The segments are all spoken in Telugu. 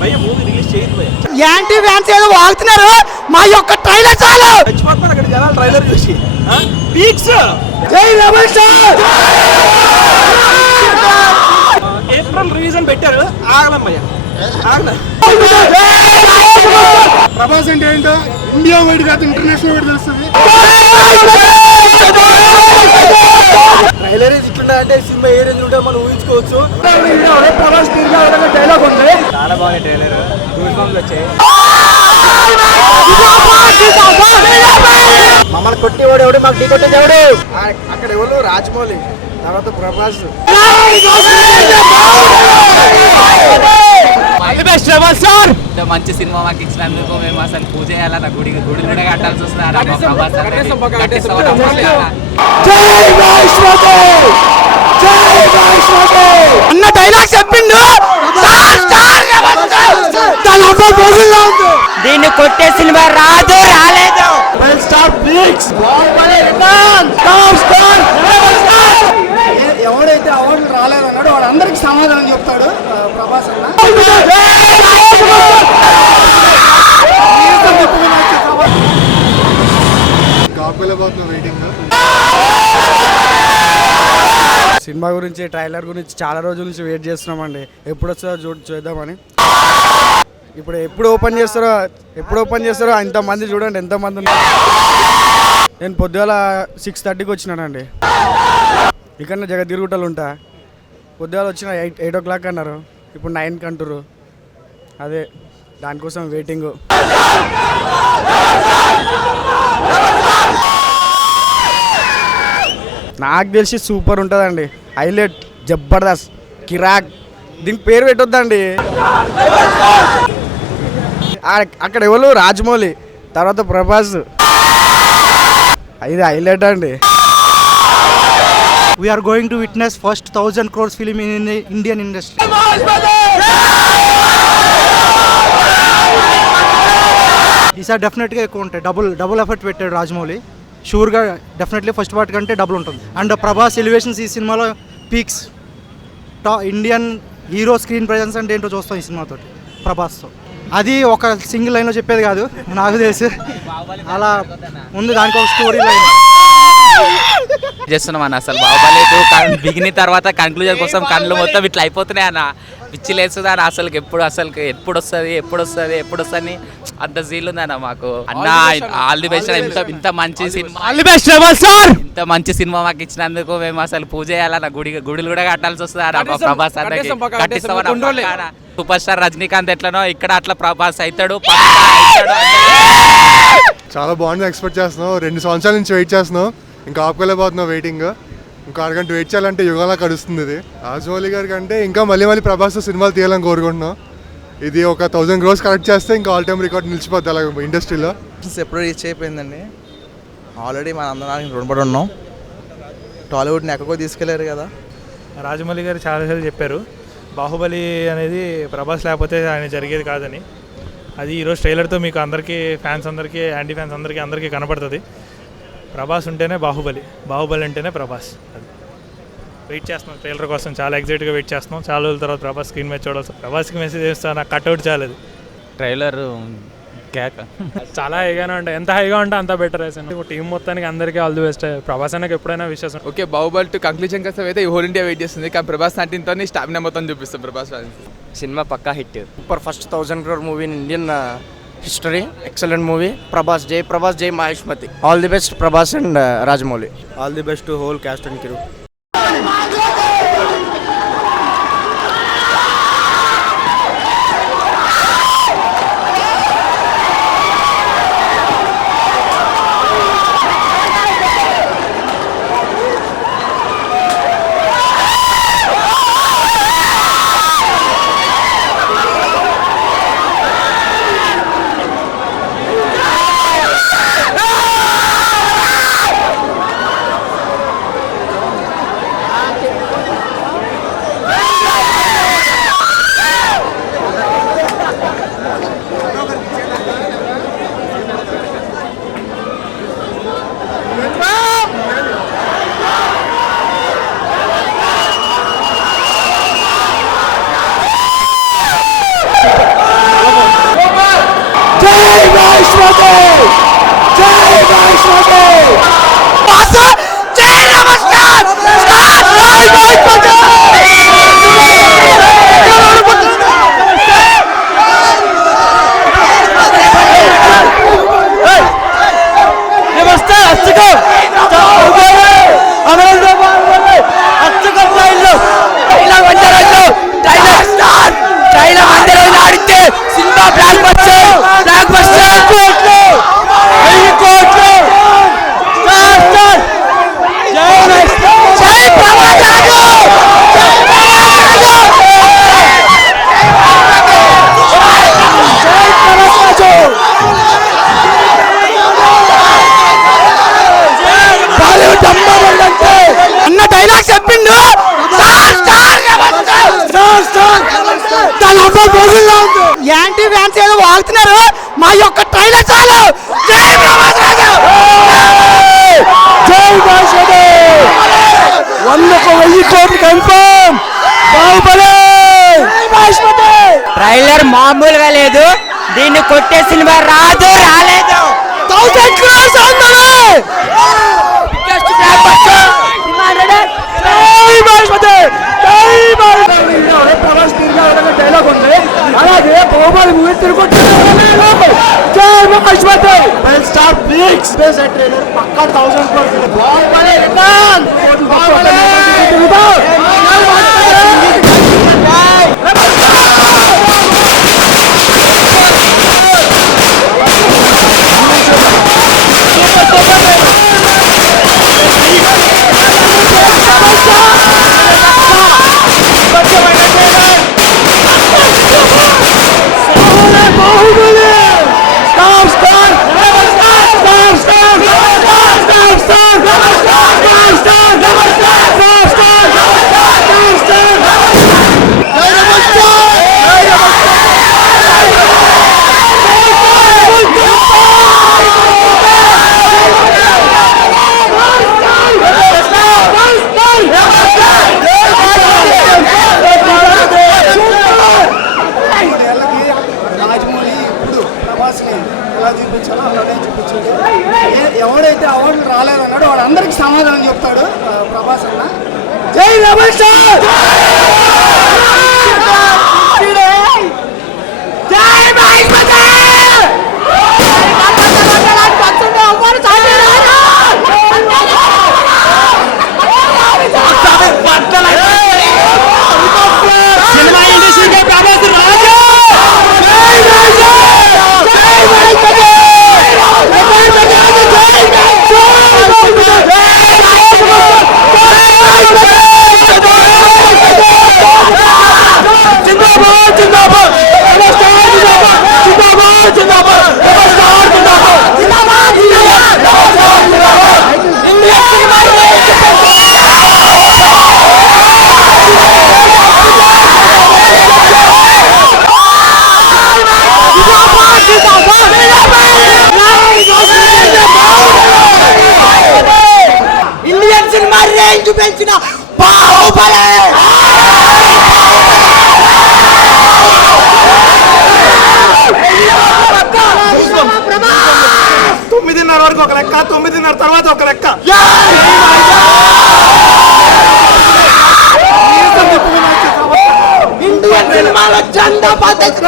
భయ్య మూవీ రిలీజ్ చేయదు భయ్య. యాంటీ ఫ్యాన్స్ ఏదో వాగుతున్నారు, మా యొక్క ట్రైలర్ చాలు. చచ్చిపోతున్నారు అక్కడ జనాలు ట్రైలర్ చూసి. పీక్స్ జై రమేష్ సార్. ఏప్రిల్ రిలీజ్ అని పెట్టారు, ఆగలం భయ్య ఆగలం. ప్రభాస్ అంటే ఏంటో ఇండియా వైడ్ కాదు ఇంటర్నేషనల్ వైడ్ తెలుస్తుంది. ట్రైలర్ ఇట్లుంటే సినిమా ఏ రేంజ్ ఉంటే మనం ఊహించుకోవచ్చు. డైలాగ్ ఉంది, చాలా బాగుంది ట్రైలర్, వచ్చాయి. మమ్మల్ని కొట్టేవాడు ఎవడు, మాకు టీ కొట్టేవాడు. అక్కడ ఎవరు రాజమౌళి, తర్వాత ప్రభాస్. మంచి సినిమా మాకు ఇచ్చినందుకు మేము అసలు పూజ చేయాలన్న గుడి కూడా కట్టాల్సి వస్తున్నారు. అన్న డైలాగ్ చెప్పిండు, దీన్ని కొట్టే సినిమా రాదు, రాలేదు. ఎవడైతే అవార్డులు రాలేదన్నాడు వాళ్ళందరికీ సమాధానం చెప్తాడు ప్రభాస్ అన్న. సినిమా గురించి, ట్రైలర్ గురించి చాలా రోజుల నుంచి వెయిట్ చేస్తున్నామండి. ఎప్పుడు వస్తుందో చూద్దామని. ఇప్పుడు ఎప్పుడు ఓపెన్ చేస్తారో ఇంతమంది చూడండి, ఎంతమంది ఉన్నారు. నేను పొద్దుగాల 6:30కి వచ్చినానండి. ఇక్కడ జగద్గిరిగుట్టలు ఉంటా. పొద్దుగాల వచ్చిన 8 o'clock అన్నారు, ఇప్పుడు 9కి అంటారు. అదే దానికోసం వెయిటింగ్. నాకు తెలిసి సూపర్ ఉంటుందండి, హైలైట్, జబర్దస్త్, కిరాక్. దీనికి పేరు పెట్టొద్దండి. అక్కడ ఎవరు రాజమౌళి, తర్వాత ప్రభాస్, ఇది హైలైట్ అండి. We are going to witness first 1,000 crores film in the Indian industry. ఈసారి డెఫినెట్గా ఎక్కువ ఉంటాయి. డబుల్ ఎఫర్ట్ పెట్టాడు రాజమౌళి. షూర్గా డెఫినెట్లీ ఫస్ట్ పార్ట్ కంటే డబుల్ ఉంటుంది. అండ్ ప్రభాస్ ఎలివేషన్స్ ఈ సినిమాలో peaks. Indian hero screen presence అంటే ఏంటో చూస్తాం ఈ సినిమాతో, ప్రభాస్తో. అది ఒక సింగిల్ లైన్లో చెప్పేది కాదు, నాకు తెలిసి అలా ఉంది. దానికి ఒక స్టోరీ లైన్ చేస్తున్నాం అన్న. అసలు బాహుబలి బిగిన తర్వాత కన్క్లూజన్ కోసం కళ్ళు మొత్తం ఇట్లా అయిపోతున్నాయి అన్న. పిచ్చి లేస్తుంది అన్న. ఎప్పుడు వస్తుంది అంత జీల్ ఉందన్న మాకు. అన్న ఆల్ ది బెస్ట్. ఇంత మంచి సినిమా మాకు ఇచ్చినందుకు మేము అసలు పూజ చేయాలన్న. గుడిలు కూడా కట్టాల్సి వస్తుంది అన్న. ప్రభాస్ సూపర్ స్టార్ రజనీకాంత్ ఎట్లనో ఇక్కడ అట్లా ప్రభాస్ అవుతాడు. చాలా బాగుంది, ఎక్స్పెక్ట్ చేస్తున్నాం. 2 సంవత్సరాల నుంచి వెయిట్ చేస్తున్నాం, ఇంకా ఆపుకోలేకపోతున్నాం వెయిటింగ్. ఇంకా అరగంట వెయిట్ చేయాలంటే యుగాలా కడుస్తుంది ఇది. రాజమౌళి గారి కంటే ఇంకా మళ్ళీ ప్రభాస్ సినిమాలు తీయాలని కోరుకుంటున్నాం. ఇది ఒక 1,000 crores కలెక్ట్ చేస్తే ఇంకా ఆల్ టైమ్ రికార్డ్ నిలిచిపోద్ది అలా ఇండస్ట్రీలో. ఎప్పుడు రీచ్ అయిపోయిందండి. ఆల్రెడీ మన అందరం రుణపడి ఉన్నాం. టాలీవుడ్ని ఎక్కడికో తీసుకెళ్లారు కదా. రాజమౌళి గారు చాలాసార్లు చెప్పారు, బాహుబలి అనేది ప్రభాస్ లేకపోతే ఆయన జరిగేది కాదని. అది ఈరోజు ట్రైలర్తో మీకు అందరికీ, ఫ్యాన్స్ అందరికీ, యాంటీ ఫ్యాన్స్ అందరికీ కనపడుతుంది. ప్రభాస్ ఉంటేనే బాహుబలి అంటేనే ప్రభాస్. అది వెయిట్ చేస్తున్నాం ట్రైలర్ కోసం, చాలా ఎగ్జైట్గా వెయిట్ చేస్తున్నాం. చాలా రోజుల తర్వాత ప్రభాస్ స్క్రీన్ మీద చూడాల్సి. ప్రభాస్కి మెసేజ్ చేస్తా, నాకు కట్అవుట్ చాలదు. ట్రైలర్ కేక చాలా హైగానే ఉంటాయి, ఎంత హైగా ఉంటే అంత బెటర్. అసలు టీం మొత్తానికి అందరికీ ఆల్ ది బెస్ట్. ప్రభాస్ అన్నకి ఎప్పుడైనా విశ్వాసం. ఓకే, బాహుబలి 2 కంక్లూజన్ కోసం అయితే హోల్ ఇండియా వెయిట్ చేస్తుంది. కానీ ప్రభాస్ 19తో స్టామినా మొత్తం చూపిస్తాం ప్రభాస్. సినిమా పక్కా hit, super. First 1,000 crore movie in Indian history. Excellent movie. Prabhas, Jai Maheshmati. All the best Prabhas and Rajamouli. All the best to whole cast and crew. అన్న డైలాగ్ చెప్పిండు యాంటీ ఫ్యాన్స్ ఏదో వాగుతున్నారు మా యొక్క ట్రైలర్ చాలు జై ప్రభాస్ రాజు జై బాషడే 100 కోట్లు కన్ఫర్మ్ బాహుబలి ట్రైలర్ మామూలుగా లేదు, దీన్ని కొట్టే సినిమా రాలేదు 1000 crores అందరూ డైలాగ్ ఉంది అలాగే బాహుబలి మూవీ ట్రైలర్ పక్కా 1000 crores బాహుబలి ఎవడైతే అవార్డులు రాలేదన్నాడు వాళ్ళందరికీ సమాధానం చెప్తాడు ప్రభాస్ అన్న. జై రెబల్ స్టార్ జై మహేష్ సినిమా ఇండస్ట్రీకి ప్రభాస్ రాజు ఇండియన్ సినిమా రేంజ్ పెంచిన బాహుబలి 9:30 వరకు ఒక లెక్క, 9:30 తర్వాత ఒక లెక్క. ఇండియన్ సినిమాలో జెండా పద్ధతి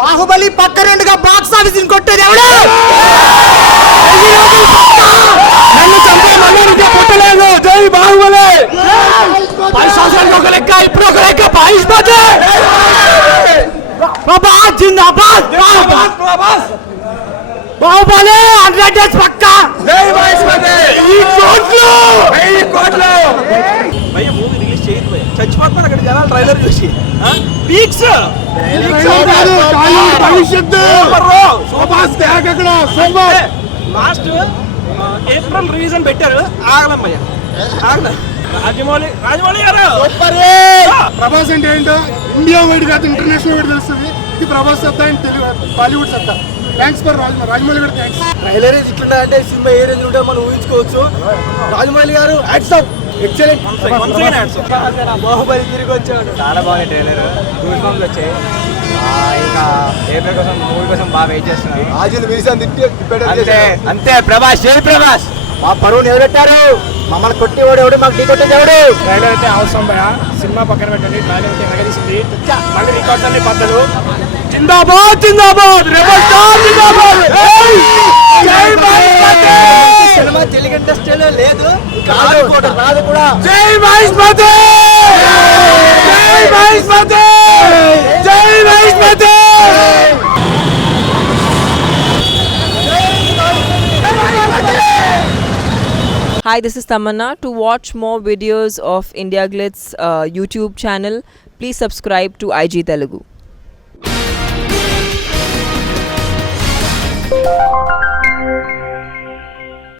బాహుబలి పక్క రెండుగా బాక్స్ ఆఫీస్ కొట్టేది ఎవడు? నన్ను చంపే మనోడికి పుట్టలేదు. జై బాహుబలి. 10 సంవత్సరాలకు ఒక లెక్క, ఇప్పుడు ఒక లెక్క. ప్రభాస్ జిందాబాద్. బాహుబలి 100 డేస్ పక్క. జై బాహుబలి. 1000 కోట్లు. భయ్య మూవీ రిలీజ్ చేయదు భయ్య, చచ్చిపోతున్నారు అక్కడ జనాలు ట్రైలర్ చూసి. పీక్స్ లాస్ట్ ఏప్రిల్ రిలీజ్ అని పెట్టారు, ఆగలం భయ్య ఆగలం. రాజమౌళి గారు ప్రభాస్ అంటే ఏంటో ఇండియా వైడ్ కాదు ఇంటర్నేషనల్ వైడ్ తెలుస్తుంది. ఇది ప్రభాస్ సత్తా అండ్ తెలుగు బాలీవుడ్ సత్తా. థ్యాంక్స్ ఫర్ రాజమౌళి గారు. థ్యాంక్స్. ట్రైలర్ ఇట్లుంటే అంటే సినిమా ఏ రేంజ్ ఉంటే మనం ఊహించుకోవచ్చు. రాజమౌళి గారు హ్యాట్స్ ఆఫ్, ఎక్సలెంట్. బాహుబలి తిరిగి వచ్చాడు. చాలా బాగుంది ట్రైలర్, గూస్ బంప్స్ వచ్చాయి. ఇంకా ఏప్రిల్ కోసం మూవీ కోసం బాగా వెయిట్ చేస్తున్నాను. అంతే ప్రభాస్, జై ప్రభాస్. మా పరువు నిలబెట్టారు, మమ్మల్ని కొట్టేవాడు ఎవడు, మాకు ఢీ కొట్టేవాడు. ట్రైలర్ అయితే అవసరం భయ, సినిమా పక్కన పెట్టండి. ట్రైలర్ అయితే ఎగదీసింది, మళ్ళీ రికార్డ్స్ అన్ని బద్దలు. జిందాబాద్ జిందాబాద్, రెబల్ స్టార్ జిందాబాద్. జై మహేష్మతి. సినిమా తెలుగు ఇండస్ట్రీలో లేదు, రాదు కూడా. జై మహేష్మతి, జై మహేష్మతి, జై Maheshmati. Hi, this is Tamanna. To watch more videos of India Glitz YouTube channel, please subscribe to IG Telugu.